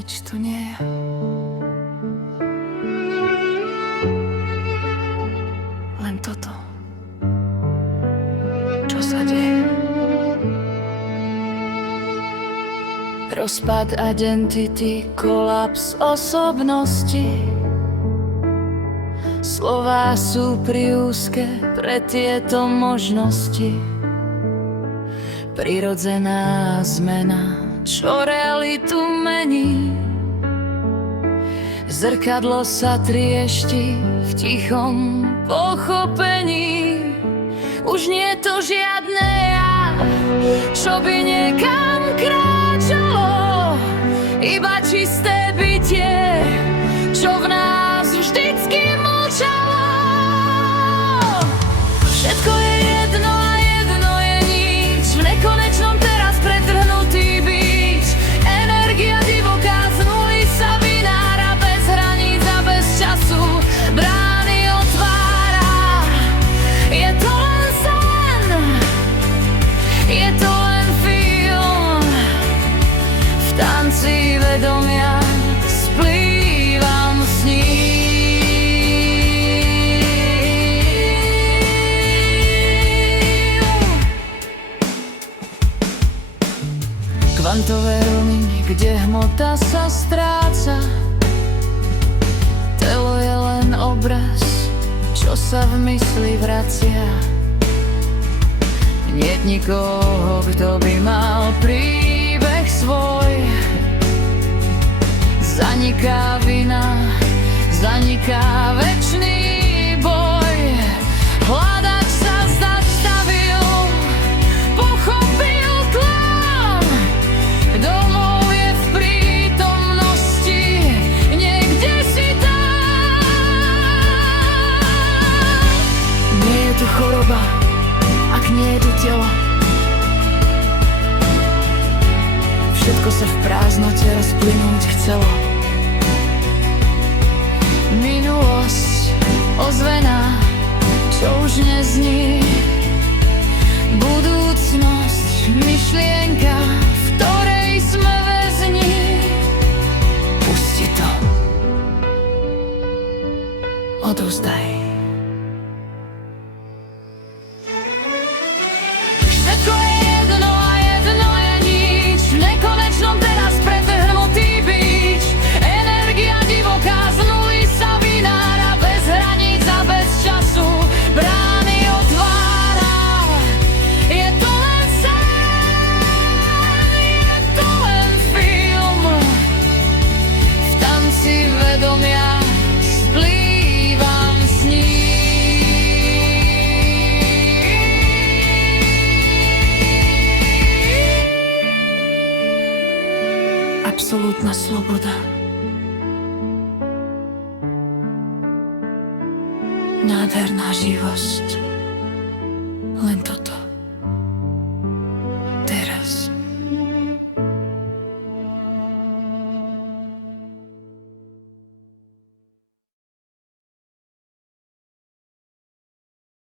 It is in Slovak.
nič tu nie je. Len toto, čo sa deje. Rozpad identity, kolaps osobnosti. Slová sú priúzke pre tieto možnosti. Prirodzená zmena, čo realitu mení. Zrkadlo sa triešti v tichom pochopení. Už nie je to žiadne ja, čo by niekam kráčalo, iba čisté bytie, čo v nás vždycky mlčalo. Všetko je jedno a jedno je nič, v nekonečnom teraz pretrhnutý bič. Energia divoká z nuly sa vynára, bez hraníc a bez času brány otvára. Je to len sen, je to len film, v tanci vedomia splývam s ním. Kvantové roviny, kde hmota sa stráca. Telo je len obraz, čo sa v mysli vracia. Niet nikoho, kto by mal príbeh svoj. Zaniká vina, zaniká večný boj. Hľadač sa zastavil, pochopil tlam. Domov je v prítomnosti, niekde si tam. Nie je tu choroba, ak nie je tu telo. Všetko sa v prázdnote rozplynúť chcelo. Minulosť ozvená, čo už nezní. Budúcnosť, myšlienka, v ktorej sme väzni. Pusti to, odovzdaj. Všetko je jedno a jedno je nič, v nekonečnom teraz pretrhnutý bič. Energia divoká z nuly sa vynára, bez hraníc a bez času brány otvára. Je to len sen, je to len film, v tanci vedomia splývam s ním. Absolútna sloboda. Nádherná živosť. Len toto. Teraz.